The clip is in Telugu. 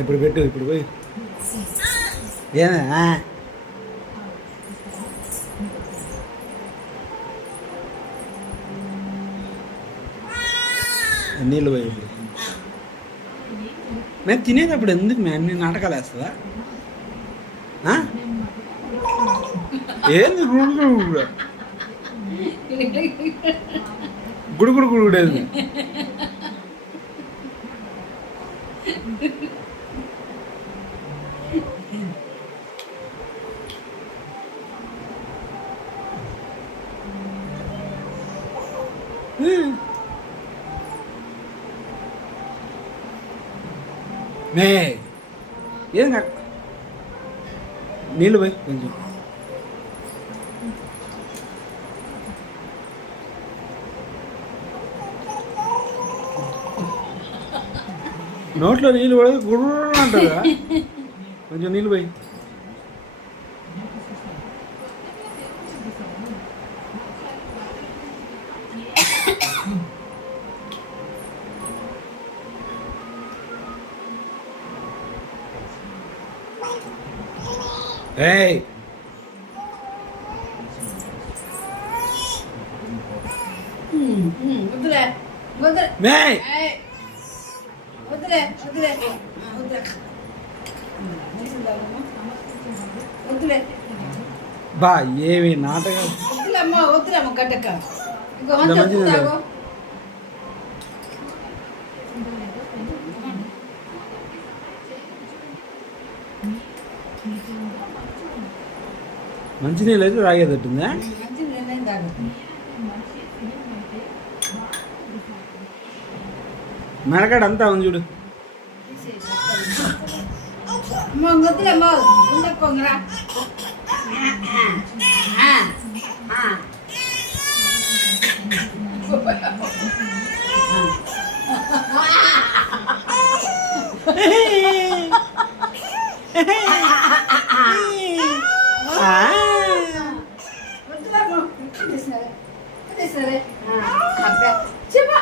ఇప్పుడు పెట్టు, ఇప్పుడు పోయి ఏమే నీళ్ళు పోయి. ఇప్పుడు మేము తినేటప్పుడు ఎందుకు మేము నీ నాటకాలు వేస్తుందా? ఏంది గుడుగుడు గుడుగుడేది? మే ఏది నీళ్ళు పోయి కొంచెం. నోట్లో నీళ్ళు పడదు గుడు అంటుందా? కొంచెం నీళ్ళు పోయి. ఏయ్ వద్దులే వద్దులే మే వద్దులే వద్దులే వద్దులే బా ఏమి నాటకాలు. వద్దులేమ్మా వద్దులేమ్మ గడ్డక ఇంకో మంచి నీళ్ళు అయితే తాగేదట్టుందా? మెరకాడ అంతా ఉంది చూడు. వద్దులేమ్మా ఉండరా సరే చెప్ప